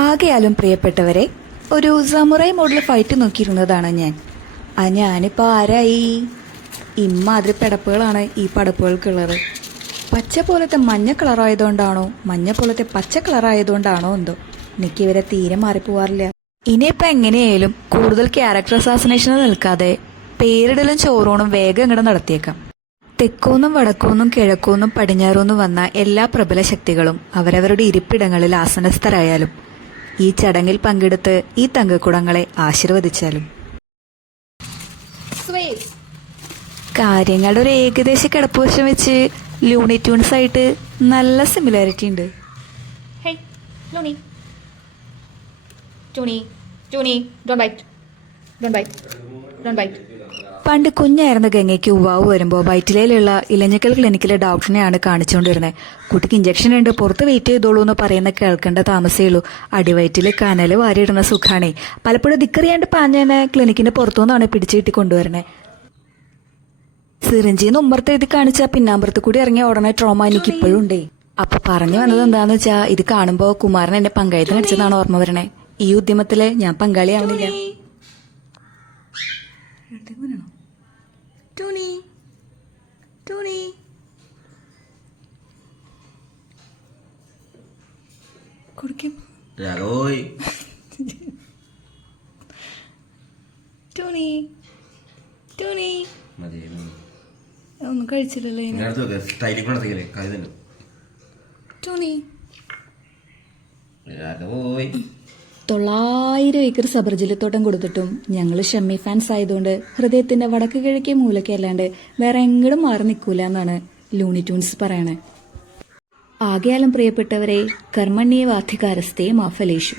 ആകെയാലും പ്രിയപ്പെട്ടവരെ, ഒരു samurai model fight നോക്കിയിരുന്നതാണ് ഞാൻ. ഞാനിപ്പോൾ ആരായി? ഇമ്മാതിരി പടപ്പുകളാണ് ഈ പടപ്പുകൾക്കുള്ളത്. പച്ച പോലത്തെ മഞ്ഞ കളറായതുകൊണ്ടാണോ മഞ്ഞ പോലത്തെ പച്ച കളറായതുകൊണ്ടാണോ എന്തോ എനിക്ക് ഇവരെ തീരെ മാറിപ്പോവാറില്ല. ഇനിയിപ്പോൾ എങ്ങനെയായാലും കൂടുതൽ ക്യാരക്ടർ അസാസിനേഷന് നിൽക്കാതെ പേരിടലും ചോറൂണും വേഗം ഇങ്ങോട്ട് നടത്തിയേക്കാം. തെക്കോന്നും വടക്കോന്നും കിഴക്കോന്നും പടിഞ്ഞാറോന്നും വന്ന എല്ലാ പ്രബല ശക്തികളും അവരവരുടെ ഇരിപ്പിടങ്ങളിൽ ആസനസ്ഥരായാലും ഈ ചടങ്ങിൽ പങ്കെടുത്ത് ഈ തങ്കക്കുടങ്ങളെ ആശീർവദിച്ചാലും കാര്യങ്ങളുടെ ഒരു ഏകദേശ കിടപ്പുവശം വെച്ച് ലൂണി ട്യൂൺസ് ആയിട്ട് നല്ല സിമിലാരിറ്റി ഉണ്ട്. പണ്ട് കുഞ്ഞായിരുന്ന ഗംഗയ്ക്ക് ഉവാവ് വരുമ്പോൾ വയറ്റിലുള്ള ഇലഞ്ഞിക്കൽ ക്ലിനിക്കിലെ ഡോക്ടറിനെയാണ് കാണിച്ചുകൊണ്ടിരുന്നത്. കുട്ടിക്ക് ഇഞ്ചക്ഷൻ ഉണ്ട്, പുറത്ത് വെയിറ്റ് ചെയ്തോളൂ എന്ന് പറയുന്ന കേൾക്കേണ്ട താമസേ ഉള്ളൂ. അടിവയറ്റിൽ കനല് വാരിയിടുന്ന സുഖാണേ. പലപ്പോഴും ദിക്കറിയാണ്ട് പാഞ്ഞനെ ക്ലിനിക്കിന്റെ പുറത്തുനിന്നാണ് പിടിച്ചു കിട്ടി കൊണ്ടുവരണേ. സിറിഞ്ചിന്ന് ഉമ്മർത്ത് എഴുതി കാണിച്ചാൽ പിന്നാമ്പുറത്ത് കൂടി ഇറങ്ങിയ ഉടനെ ട്രോമ എനിക്ക് ഇപ്പോഴും ഉണ്ടേ. അപ്പൊ പറഞ്ഞു വന്നത് എന്താന്ന് വെച്ചാ, ഇത് കാണുമ്പോ കുമാരൻ എന്റെ പങ്കായത്തിന് അടിച്ചതാണ് ഓർമ്മ വരണേ. ഈ ഉദ്യമത്തില് ഞാൻ പങ്കാളിയാവുന്നില്ല. ഒന്നും കഴിച്ചില്ലല്ലോ. 900 ഏക്കർ സബർജില്ലത്തോട്ടം കൊടുത്തിട്ടും ഞങ്ങള് ഷമ്മി ഫാൻസ് ആയതുകൊണ്ട് ഹൃദയത്തിന്റെ വടക്ക് കിഴക്കേ മൂലയ്ക്ക് അല്ലാണ്ട് വേറെ എങ്ങടും മാറി നിൽക്കൂല എന്നാണ് ലൂണി ട്യൂൺസ് പറയണേ. ആകെയാലും പ്രിയപ്പെട്ടവരെ, കർമ്മണ്യേവാധികാരസ്തേ മാ ഫലേഷു.